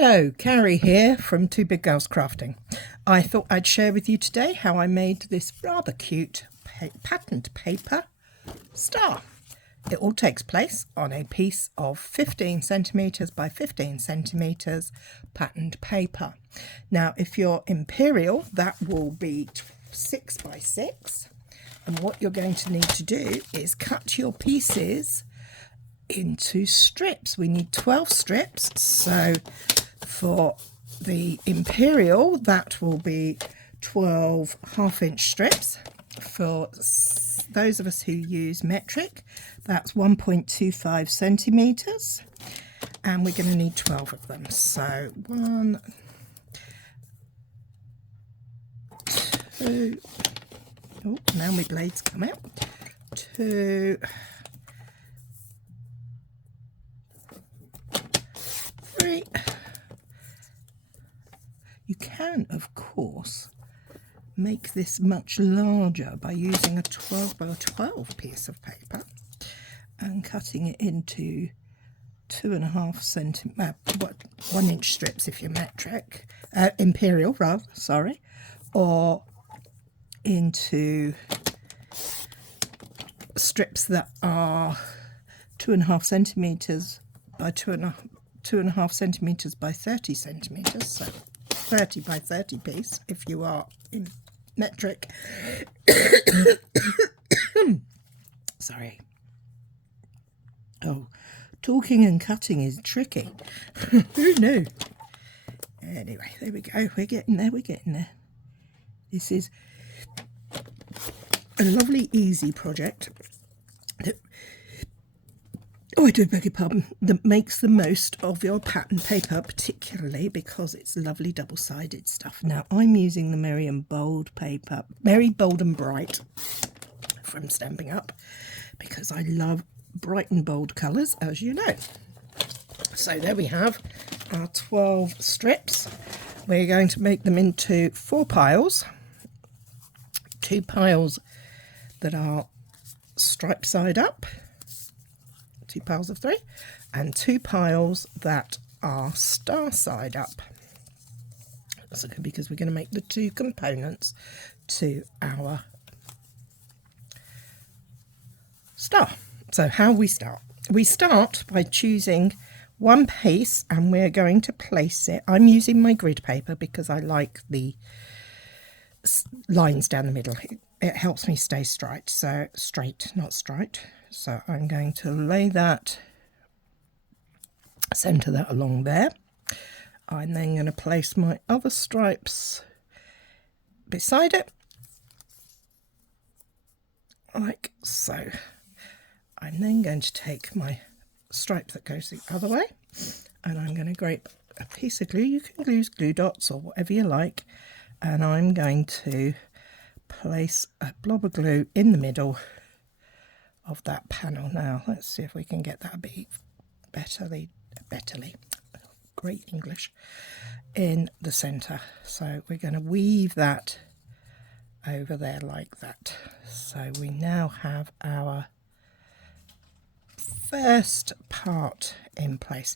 Hello, Cary here from Two Big Girls Crafting. I thought I'd share with you today how I made this rather cute patterned paper star. It all takes place on a piece of 15 centimetres by 15 centimetres patterned paper. Now, if you're imperial, that will be 6 by 6. And what you're going to need to do is cut your pieces into strips. We need 12 strips, so for the imperial that will be 12 half-inch strips. For those of us who use metric, that's 1.25 centimeters, and we're going to need 12 of them. So 1, 2, oh, now my blades come out, 2, 3. You can, of course, make this much larger by using a 12 by 12 piece of paper and cutting it into 2.5 centimeter, 1 inch strips if you're metric, imperial rather, sorry, or into strips that are 2.5 centimeters by 2.5 centimeters by 30 centimeters, so 30 by 30 piece if you are in metric. Sorry. Oh, talking and cutting is tricky. Who knew? Anyway, there we go. We're getting there. This is a lovely, easy project that, oh, I do beg your pardon, that makes the most of your pattern paper, particularly because it's lovely double-sided stuff. Now, I'm using the Merry and Bold paper, Merry, Bold and Bright from Stampin' Up, because I love bright and bold colours, as you know. So there we have our 12 strips. We're going to make them into 4 piles, 2 piles that are striped side up, 2 piles of 3, and 2 piles that are star side up. So because we're going to make the 2 components to our star. So how we start? We start by choosing one piece and we're going to place it. I'm using my grid paper because I like the lines down the middle. It helps me stay straight, not straight. So I'm going to lay that, centre that along there. I'm then going to place my other stripes beside it, like so. I'm then going to take my stripe that goes the other way, and I'm going to grab a piece of glue. You can use glue dots or whatever you like, and I'm going to place a blob of glue in the middle of that panel. Now let's see if we can get that a bit betterly, great English, in the centre. So we're going to weave that over there like that. So we now have our first part in place.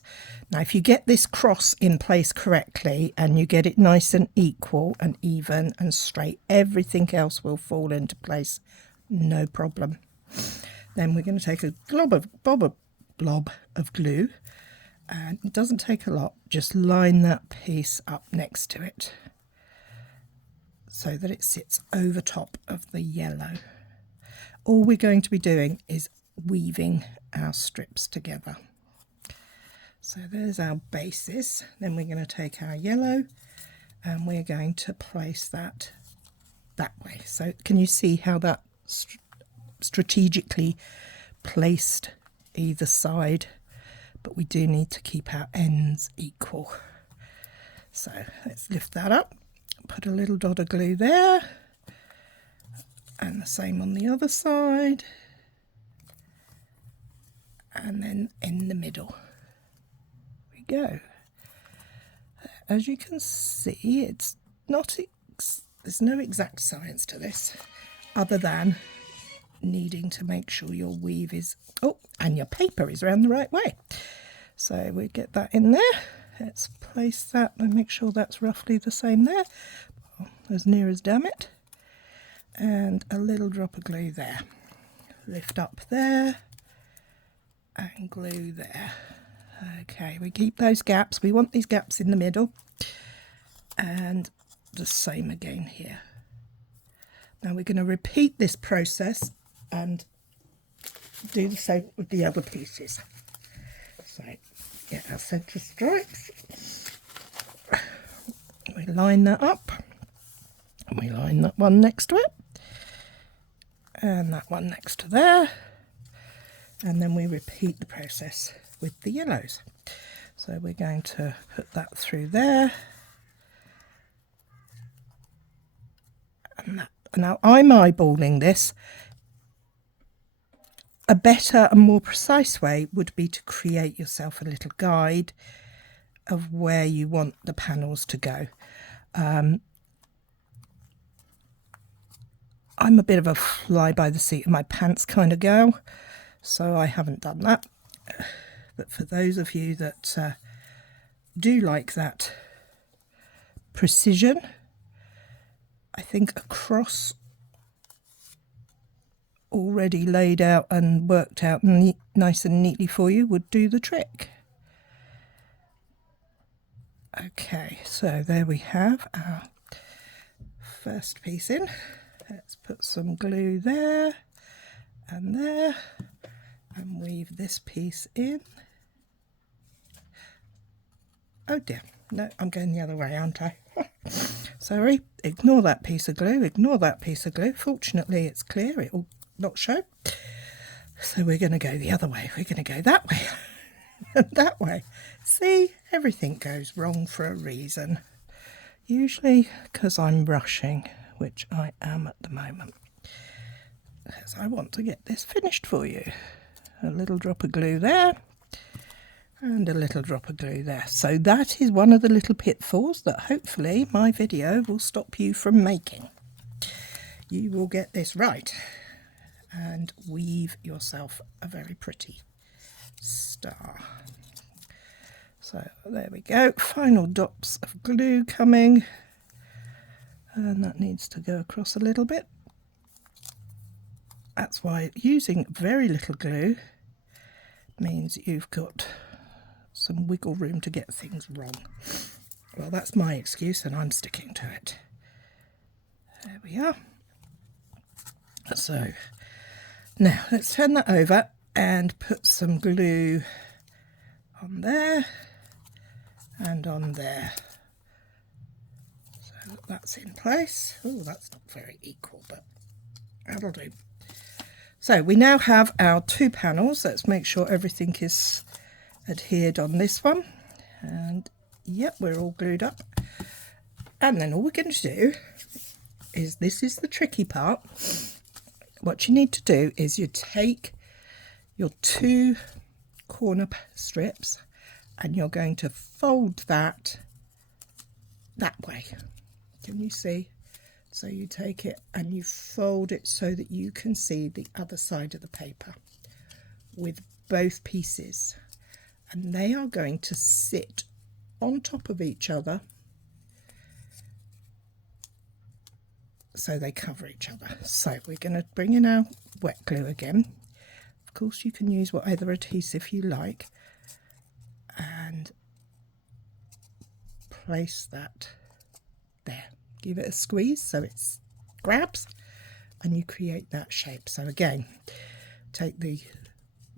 Now if you get this cross in place correctly and you get it nice and equal and even and straight, everything else will fall into place, no problem. Then we're going to take a blob of glue, and it doesn't take a lot, just line that piece up next to it so that it sits over top of the yellow. All we're going to be doing is weaving our strips together. So there's our basis. Then we're going to take our yellow and we're going to place that way. So can you see how that strategically placed either side, but we do need to keep our ends equal. So let's lift that up, put a little dot of glue there, and the same on the other side, and then in the middle we go. As you can see, it's not there's no exact science to this other than needing to make sure your weave is, and your paper is around the right way. So we get that in there. Let's place that and make sure that's roughly the same there, as near as damn it. And a little drop of glue there. Lift up there and glue there. Okay, we keep those gaps. We want these gaps in the middle. And the same again here. Now we're going to repeat this process and do the same with the other pieces. So get our centre stripes. We line that up. And we line that one next to it. And that one next to there. And then we repeat the process with the yellows. So we're going to put that through there. And that. Now I'm eyeballing this. A better and more precise way would be to create yourself a little guide of where you want the panels to go. I'm a bit of a fly by the seat of my pants kind of girl, so I haven't done that. But for those of you that do like that precision, I think a cross already laid out and worked out nice and neatly for you would do the trick. Okay, so there we have our first piece in. Let's put some glue there and weave this piece in. Oh dear, no, I'm going the other way, aren't I? Sorry, ignore that piece of glue, ignore that piece of glue. Fortunately it's clear, it will not show. So we're going to go the other way, we're going to go that way and that way. See, everything goes wrong for a reason. Usually because I'm rushing, which I am at the moment. Because I want to get this finished for you. A little drop of glue there. And a little drop of glue there. So that is one of the little pitfalls that hopefully my video will stop you from making. You will get this right and weave yourself a very pretty star. So there we go, final dots of glue coming, and that needs to go across a little bit. That's why using very little glue means you've got some wiggle room to get things wrong. Well, that's my excuse and I'm sticking to it. There we are. So now let's turn that over and put some glue on there and on there. So that's in place. Oh, that's not very equal, but that'll do. So we now have our two panels. Let's make sure everything is adhered on this one, and yep, we're all glued up. And then all we're going to do is, this is the tricky part, what you need to do is you take your two corner strips and you're going to fold that way. Can you see? So you take it and you fold it so that you can see the other side of the paper with both pieces. And they are going to sit on top of each other so they cover each other. So we're going to bring in our wet glue again. Of course you can use whatever adhesive you like and place that there. Give it a squeeze so it grabs and you create that shape. So again, take the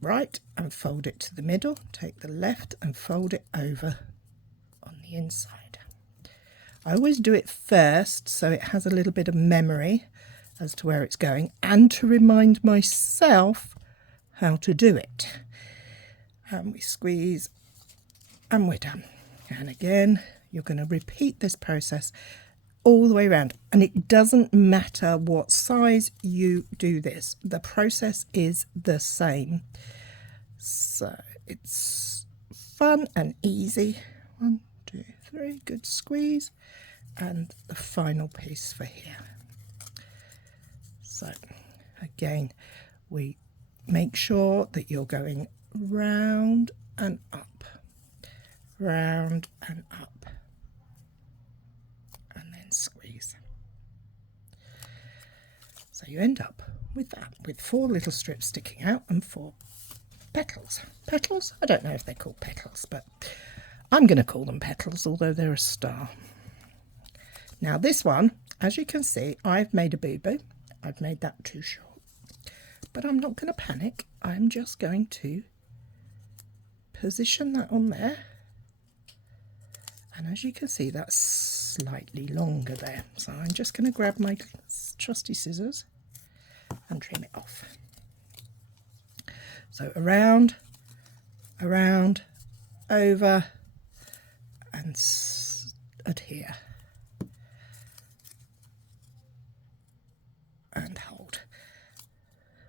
right and fold it to the middle, take the left and fold it over on the inside. I always do it first so it has a little bit of memory as to where it's going and to remind myself how to do it. And we squeeze and we're done. And again, you're going to repeat this process all the way around, and it doesn't matter what size you do this, the process is the same. So it's fun and easy. 1, 2, 3, good squeeze, and the final piece for here. So again, we make sure that you're going round and up, round and up, and then squeeze. So you end up with that, with 4 little strips sticking out and 4 petals. Petals? I don't know if they're called petals, but I'm going to call them petals, although they're a star. Now this one, as you can see, I've made a boo-boo. I've made that too short. But I'm not going to panic. I'm just going to position that on there. And as you can see, that's slightly longer there. So I'm just going to grab my trusty scissors and trim it off. So around, around, over, and adhere. And hold.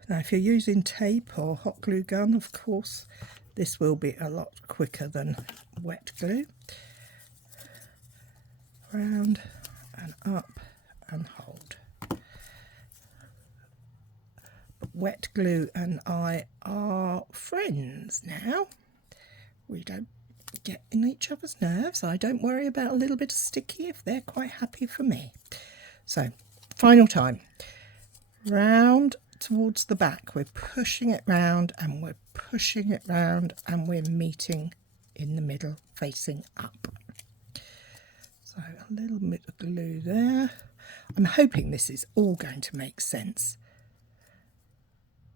Now if you're using tape or hot glue gun, of course, this will be a lot quicker than wet glue. Round and up and hold. But wet glue and I are friends now. We don't get in each other's nerves. I don't worry about a little bit of sticky if they're quite happy for me. So, final time. Round towards the back. We're pushing it round and we're pushing it round and we're meeting in the middle, facing up. So a little bit of glue there. I'm hoping this is all going to make sense,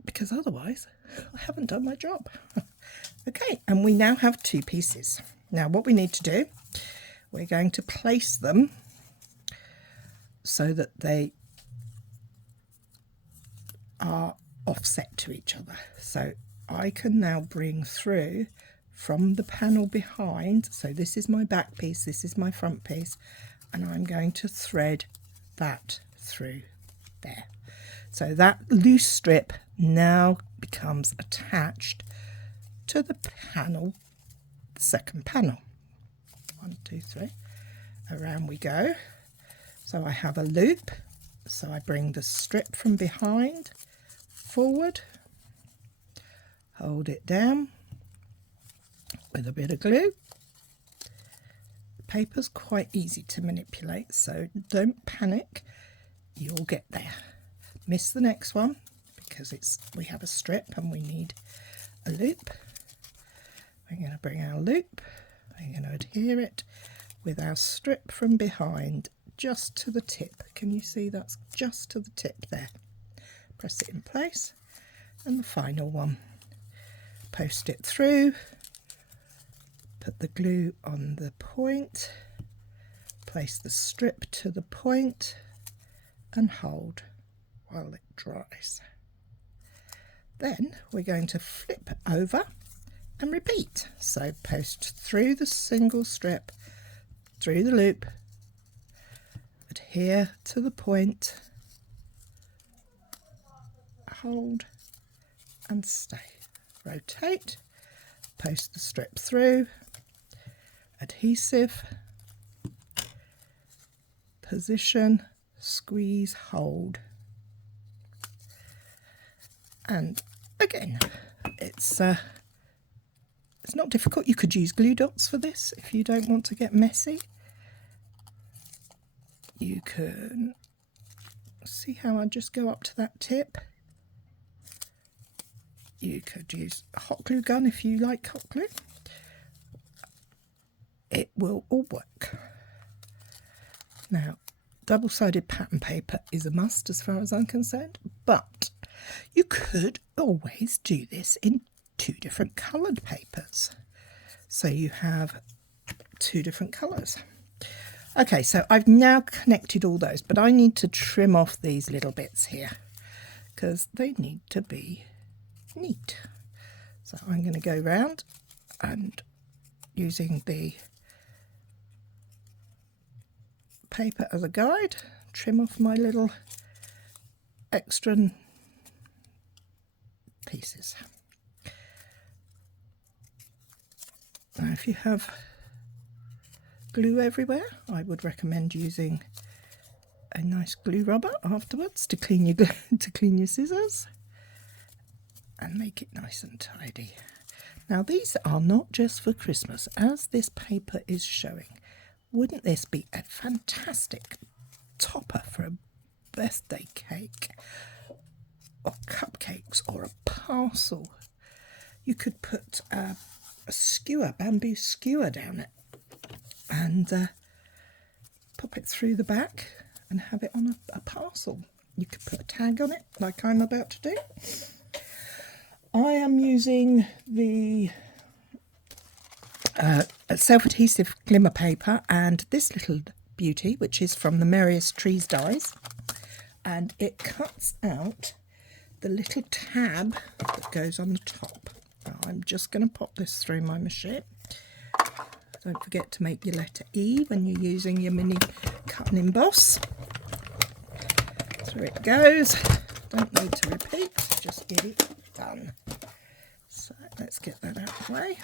because otherwise I haven't done my job. Okay, and we now have 2 pieces. Now what we need to do, we're going to place them so that they are offset to each other. So I can now bring through from the panel behind, so this is my back piece, this is my front piece, and I'm going to thread that through there. So that loose strip now becomes attached to the panel, the second panel. 1, 2, 3, around we go. So I have a loop, so I bring the strip from behind forward, hold it down with a bit of glue. The paper's quite easy to manipulate, so don't panic, you'll get there. Miss the next one because we have a strip and we need a loop. We're going to bring our loop, we're going to adhere it with our strip from behind just to the tip. Can you see that's just to the tip there? Press it in place, and the final one, post it through, put the glue on the point, place the strip to the point and hold while it dries. Then we're going to flip over and repeat. So post through the single strip, through the loop, adhere to the point, hold and stay. Rotate, post the strip through, adhesive, position, squeeze, hold. And again, it's not difficult. You could use glue dots for this if you don't want to get messy. You can see how I just go up to that tip. You could use a hot glue gun if you like hot glue. It will all work. Now, double-sided pattern paper is a must as far as I'm concerned, but you could always do this in 2 different coloured papers. So you have 2 different colours. Okay, so I've now connected all those, but I need to trim off these little bits here because they need to be neat. So I'm going to go round and using the paper as a guide, trim off my little extra pieces. Now if you have glue everywhere, I would recommend using a nice glue rubber afterwards to clean your to clean your scissors and make it nice and tidy. Now these are not just for Christmas, as this paper is showing. Wouldn't this be a fantastic topper for a birthday cake or cupcakes or a parcel? You could put a skewer, bamboo skewer down it, and pop it through the back and have it on a parcel. You could put a tag on it like I'm about to do. I am using the self-adhesive glimmer paper and this little beauty, which is from the Merriest Trees Dies, and it cuts out the little tab that goes on the top. Now, I'm just going to pop this through my machine. Don't forget to make your letter E when you're using your mini cut and emboss. Through it goes. Don't need to repeat, just get it done. So let's get that out of the way.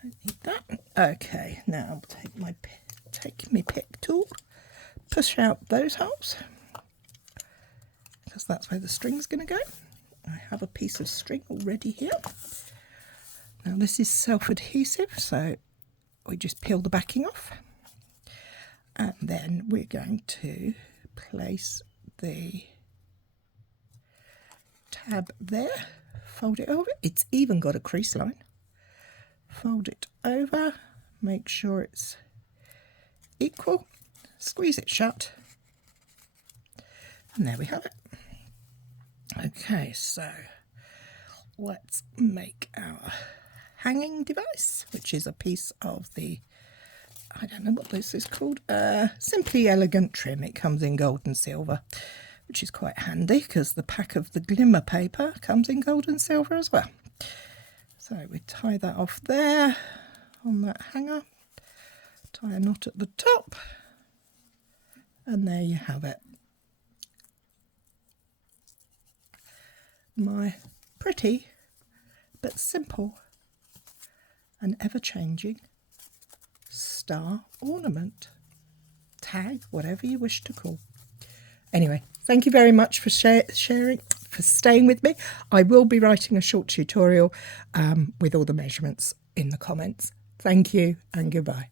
Don't need that. Okay, now I'll take my pick tool, push out those holes, because that's where the string's going to go. I have a piece of string already here. Now this is self-adhesive, so we just peel the backing off, and then we're going to place the tab there, fold it over. It's even got a crease line. Fold it over, make sure it's equal, squeeze it shut, and there we have it. Okay, so let's make our hanging device, which is a piece of the, I don't know what this is called, Simply Elegant trim. It comes in gold and silver, which is quite handy because the pack of the glimmer paper comes in gold and silver as well. So we tie that off there on that hanger, tie a knot at the top, and there you have it. My pretty but simple and ever-changing star ornament, tag, whatever you wish to call. Anyway, thank you very much for sharing, for staying with me. I will be writing a short tutorial with all the measurements in the comments. Thank you and goodbye.